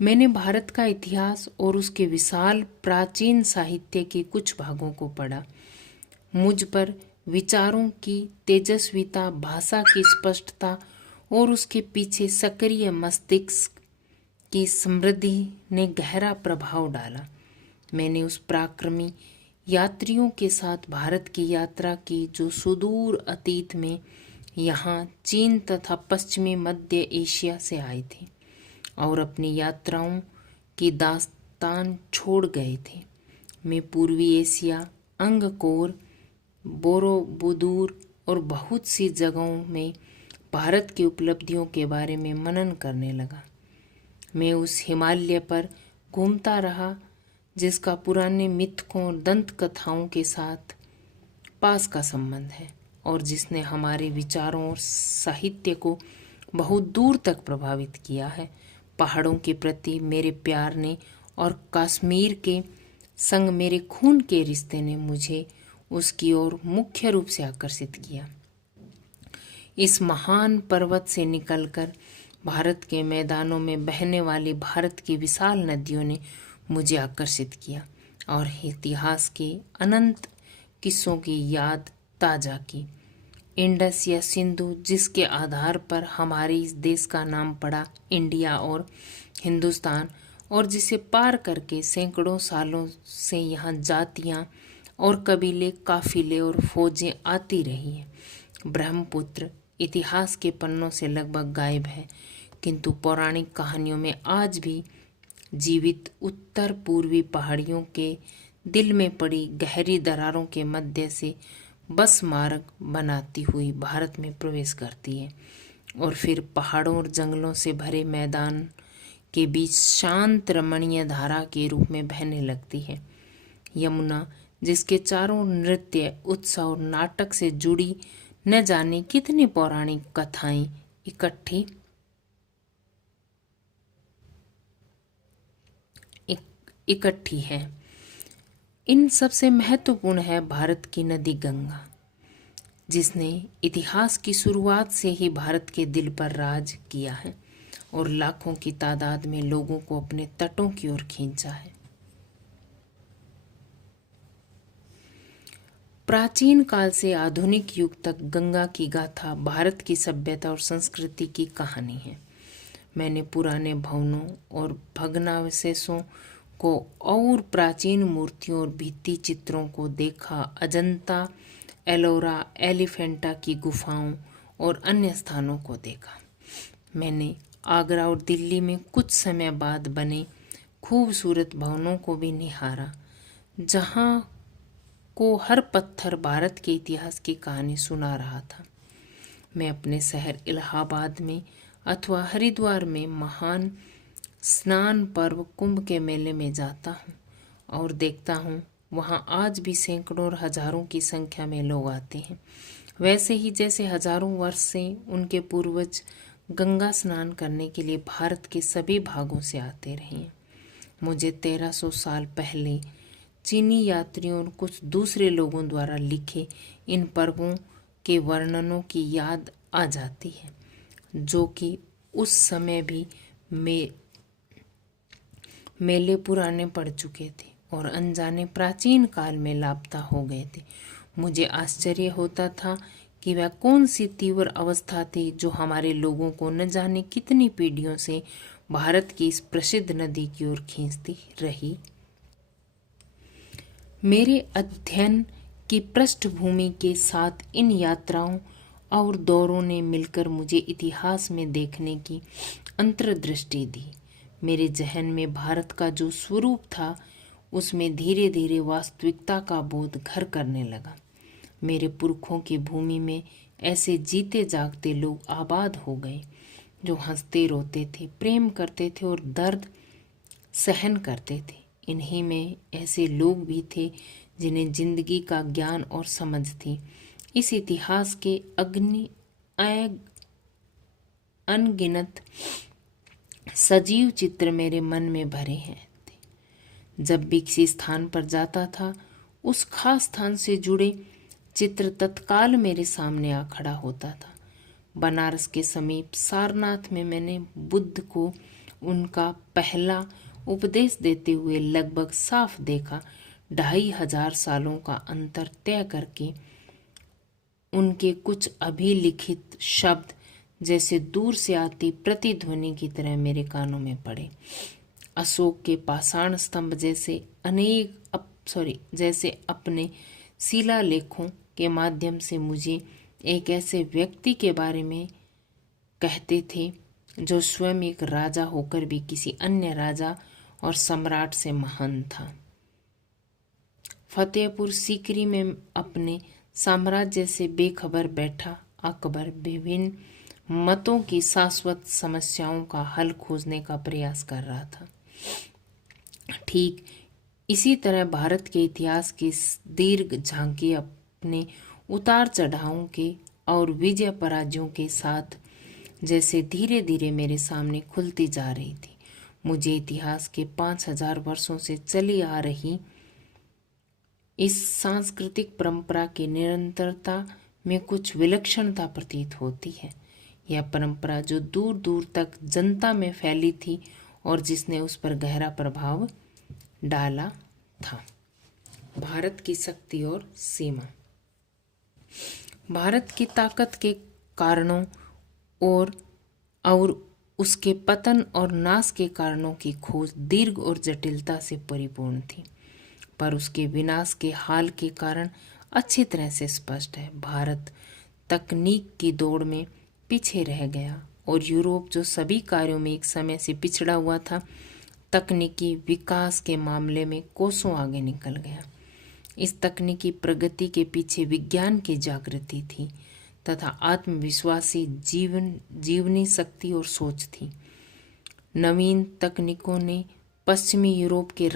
मैंने भारत का इतिहास और उसके विशाल प्राचीन साहित्य के कुछ भागों को पढ़ा। मुझ पर विचारों की तेजस्विता, भाषा की स्पष्टता और उसके पीछे सक्रिय मस्तिष्क की समृद्धि ने गहरा प्रभाव डाला। मैंने उस पराक्रमी यात्रियों के साथ भारत की यात्रा की जो सुदूर अतीत में यहाँ चीन तथा पश्चिमी मध्य एशिया से आए थे और अपनी यात्राओं की दास्तान छोड़ गए थे। मैं पूर्वी एशिया, अंगकोर, बोरोबुदूर और बहुत सी जगहों में भारत की उपलब्धियों के बारे में मनन करने लगा। मैं उस हिमालय पर घूमता रहा जिसका पुराने मिथकों और दंत कथाओं के साथ पास का संबंध है और जिसने हमारे विचारों और साहित्य को बहुत दूर तक प्रभावित किया है। पहाड़ों के प्रति मेरे प्यार ने और कश्मीर के संग मेरे खून के रिश्ते ने मुझे उसकी ओर मुख्य रूप से आकर्षित किया। इस महान पर्वत से निकलकर भारत के मैदानों में बहने वाली भारत की विशाल नदियों ने मुझे आकर्षित किया और इतिहास के अनंत किस्सों की याद ताज़ा की। इंडस या सिंधु, जिसके आधार पर हमारे इस देश का नाम पड़ा इंडिया और हिंदुस्तान, और जिसे पार करके सैकड़ों सालों से यहाँ जातियाँ और कबीले, काफिले और फौजें आती रही हैं। ब्रह्मपुत्र इतिहास के पन्नों से लगभग गायब है, किंतु पौराणिक कहानियों में आज भी जीवित उत्तर पूर्वी पहाड़ियों के दिल में पड़ी गहरी दरारों के मध्य से बस मार्ग बनाती हुई भारत में प्रवेश करती है और फिर पहाड़ों और जंगलों से भरे मैदान के बीच शांत रमणीय धारा के रूप में बहने लगती है। यमुना, जिसके चारों नृत्य, उत्सव और नाटक से जुड़ी न जाने कितनी पौराणिक कथाएं इकट्ठी है। इन सबसे महत्वपूर्ण है भारत की नदी गंगा, जिसने इतिहास की शुरुआत से ही भारत के दिल पर राज किया है और लाखों की तादाद में लोगों को अपने तटों की ओर खींचा है। प्राचीन काल से आधुनिक युग तक गंगा की गाथा भारत की सभ्यता और संस्कृति की कहानी है। मैंने पुराने भवनों और भग्नावशेषों को और प्राचीन मूर्तियों और भित्ति चित्रों को देखा। अजंता, एलोरा, एलिफेंटा की गुफाओं और अन्य स्थानों को देखा। मैंने आगरा और दिल्ली में कुछ समय बाद बने खूबसूरत भवनों को भी निहारा, जहाँ को हर पत्थर भारत के इतिहास की कहानी सुना रहा था। मैं अपने शहर इलाहाबाद में अथवा हरिद्वार में महान स्नान पर्व कुंभ के मेले में जाता हूँ और देखता हूँ वहाँ आज भी सैकड़ों और हजारों की संख्या में लोग आते हैं, वैसे ही जैसे हजारों वर्ष से उनके पूर्वज गंगा स्नान करने के लिए भारत के सभी भागों से आते रहे हैं। मुझे 1300 साल पहले चीनी यात्रियों और कुछ दूसरे लोगों द्वारा लिखे इन पर्वों के वर्णनों की याद आ जाती है, जो कि उस समय भी मेले पुराने पड़ चुके थे और अनजाने प्राचीन काल में लापता हो गए थे। मुझे आश्चर्य होता था कि वह कौन सी तीव्र अवस्था थी जो हमारे लोगों को न जाने कितनी पीढ़ियों से भारत की इस प्रसिद्ध नदी की ओर खींचती रही। मेरे अध्ययन की पृष्ठभूमि के साथ इन यात्राओं और दौरों ने मिलकर मुझे इतिहास में देखने की अंतर्दृष्टि दी। मेरे जहन में भारत का जो स्वरूप था, उसमें धीरे धीरे वास्तविकता का बोध घर करने लगा। मेरे पुरखों की भूमि में ऐसे जीते जागते लोग आबाद हो गए, जो हंसते रोते थे, प्रेम करते थे और दर्द सहन करते थे। इन्हीं में ऐसे लोग भी थे जिन्हें जिंदगी का ज्ञान और समझ थी। इस इतिहास के अनगिनत सजीव चित्र मेरे मन में भरे हैं। जब भी किसी स्थान पर जाता था, उस खास स्थान से जुड़े चित्र तत्काल मेरे सामने आ खड़ा होता था। बनारस के समीप सारनाथ में मैंने बुद्ध को उनका पहला उपदेश देते हुए लगभग साफ देखा 2500 सालों का अंतर तय करके उनके कुछ अभिलिखित शब्द जैसे दूर से आती प्रतिध्वनि की तरह मेरे कानों में पड़े। अशोक के पाषाण स्तंभ जैसे अपने शिलालेखों के माध्यम से मुझे एक ऐसे व्यक्ति के बारे में कहते थे जो स्वयं एक राजा होकर भी किसी अन्य राजा और सम्राट से महान था। फतेहपुर सीकरी में अपने साम्राज्य से बेखबर बैठा अकबर विभिन्न मतों की शाश्वत समस्याओं का हल खोजने का प्रयास कर रहा था। ठीक इसी तरह भारत के इतिहास की दीर्घ झांकी अपने उतार चढ़ावों के और विजय पराजयों के साथ जैसे धीरे धीरे मेरे सामने खुलती जा रही थी। मुझे इतिहास के 5000 वर्षों से चली आ रही इस सांस्कृतिक परंपरा की निरंतरता में कुछ विलक्षणता प्रतीत होती है। यह परंपरा जो दूर दूर तक जनता में फैली थी और जिसने उस पर गहरा प्रभाव डाला था। भारत की शक्ति और सीमा। भारत की ताकत के कारणों और उसके पतन और नाश के कारणों की खोज दीर्घ और जटिलता से परिपूर्ण थी, पर उसके विनाश के हाल के कारण अच्छी तरह से स्पष्ट है। भारत तकनीक की दौड़ में पीछे रह गया और यूरोप जो सभी कार्यों में एक समय से पिछड़ा हुआ था, तकनीकी विकास के मामले में कोसों आगे निकल गया। इस तकनीकी प्रगति के पीछे विज्ञान की जागृति थी तथा आत्मविश्वासी जीवनी शक्ति और सोच थी। नवीन तकनीकों ने पश्चिमी यूरोप के